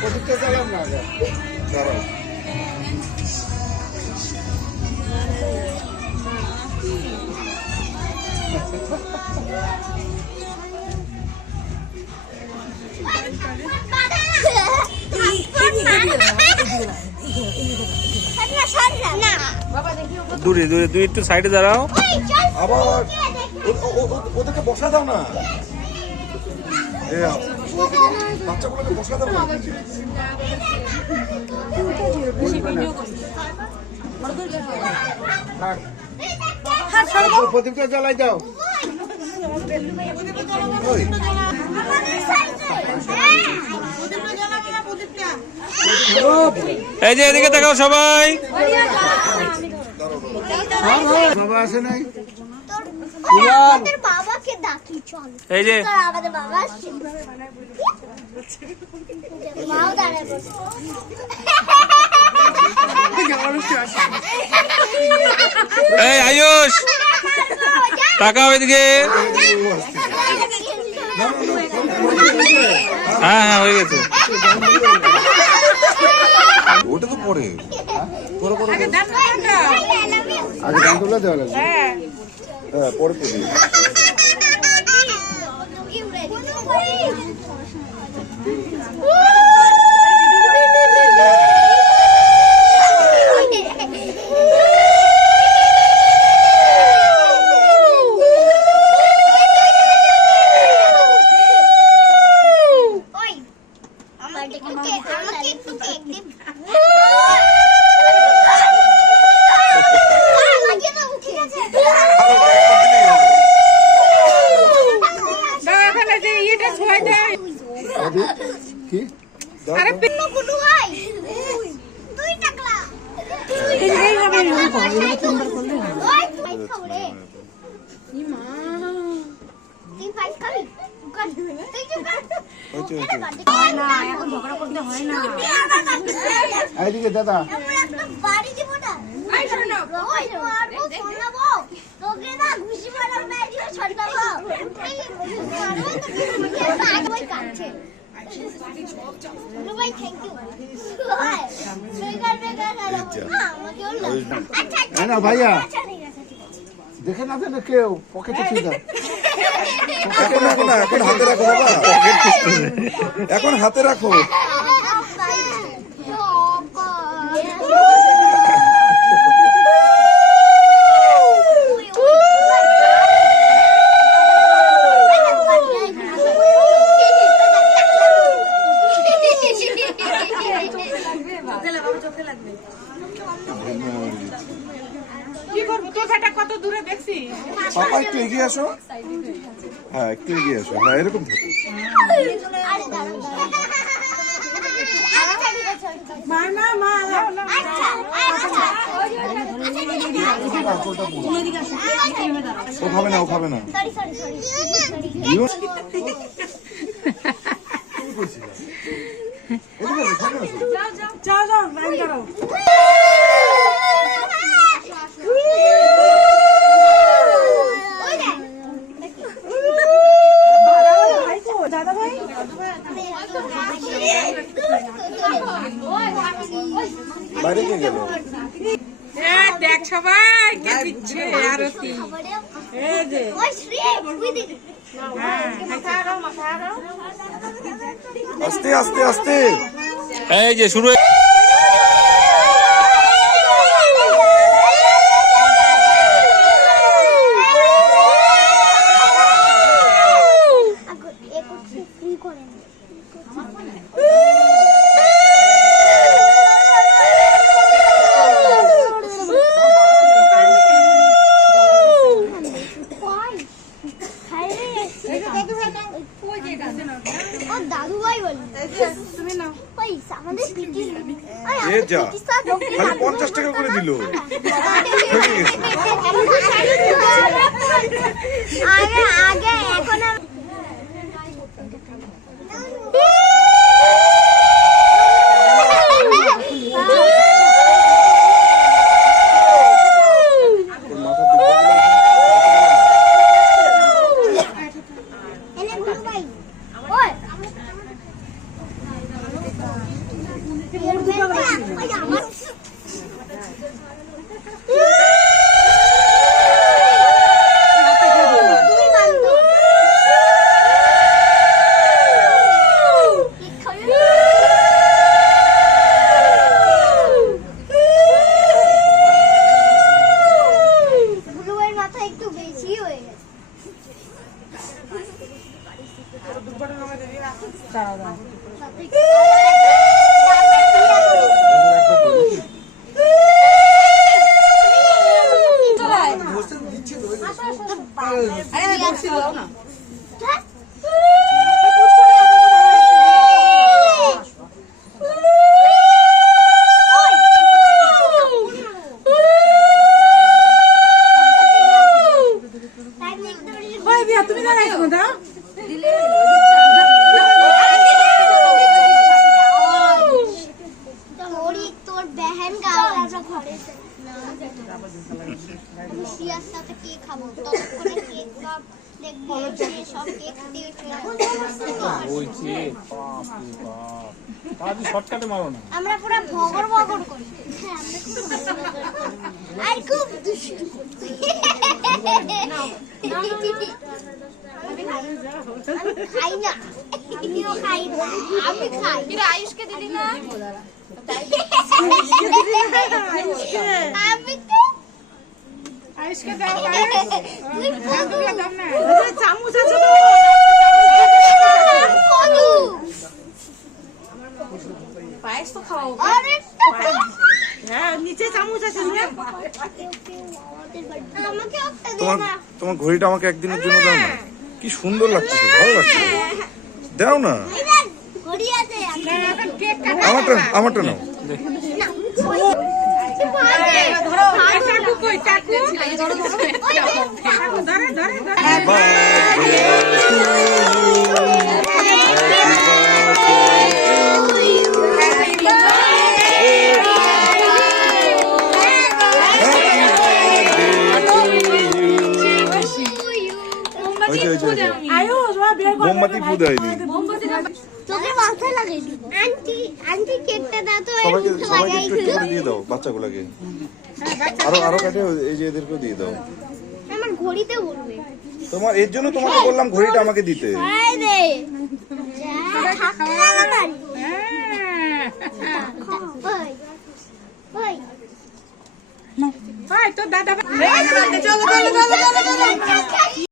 প্রদীপটা জ্বালান না আগে দাঁড়াও। দূরে দূরে তুই একটু সাইডে দাঁড়াও। আবার ওদেরকে বসা দাও না, বাচ্চাগুলোকে বসা দাও না। প্রদীপটা জ্বালাই দাও। এই যে এদিকে দেখাও সবাই। বাবা আসে নাই, বাবাকে ডাকি চল। এই যে আমাদের বাবা আসছে, মাও দাঁড়ায় বসে। এই আয়ুষ তাকাও এদিকে। হ্যাঁ হ্যাঁ হয়ে গেছে। ওটা তো পরে আগে গান তুলে দেওয়া লাগবে। হ্যাঁ পরে পরে কি এইদিকে দাদা বাড়ি দিব না, তোকে না ঘুষি মারার না দিয়ে ছড়াবো। কাটছে ভাই, থ্যাংক ইউ না ভাইয়া, দেখে না দেন কেউ পকেটে ছিল। এখন এখন এখন হাতে রাখো বাবা, এখন হাতে রাখো। পাপা একটু এগিয়ে আসো, হ্যাঁ একটু এগিয়ে আসো, হ্যাঁ এরকম থাকো। ও খাবে না, ও খাবে না। বাইরে কে গেল? দেখ সবাই কে দিচ্ছে আরতি। এই যে আস্তে আস্তে আস্তে, এই যে শুরু। দাদু ভাই বলি তুমি না পয়সা আমাদের এ যা খালি 50 টাকা করে দিল। আগে আগে এখন এনে ভাই ওই দাও দাও ওই দিয়া তুমি না রাখো দাও তোর बहन গাও আমরা ঘরে সিয়ার সাথে কেক খাবো ততক্ষণে কেক সব দেখবো সব কেক দিয়ে বলছি বাপ শর্টকাটে মারো না আমরা পুরো ভগর ভগর করি হ্যাঁ আমরা খুব ভগর ভগর করি আর খুব দুষ্টু আমি খাই না আমিও খাই না আমি খাই কিরে আয়ুষকে দিলি না আমি তো আয়ুষকে দাও তুই কদু দাও না চামচ আছে কদু পায়েস তো খাওয়াও আরে হ্যাঁ নিচে চামচ আছে না আমাকে একটা দে তোমার না তোমার ঘড়িটা আমাকে একদিনের জন্য দাও না। কি সুন্দর লাগছে, ভালো লাগছে, দাও না। ঘড়ি আছে কেক আমারটা নাও। ধরো চাকু কই চাকু ধরে আয়ুষ বের কর মোমবাতি ফু দেয়নি। তোকে মাথায় লাগাই দিব আন্টি আন্টি কেকটা দাও তো সবাইকে একটু একটু করে দিয়ে দাও, বাচ্চাগুলোকে। আরো কাটে, এই যে এদেরকেও দিয়ে দাও। আমার ঘড়িতে উঠবে তোমার এর জন্য তোমাকে বললাম ঘড়িটা আমাকে দিতে। আয় রে যা থাকতে লাগা বাড়ি ওই ওই ভাই তো দাদা চলো চলো চলো চলো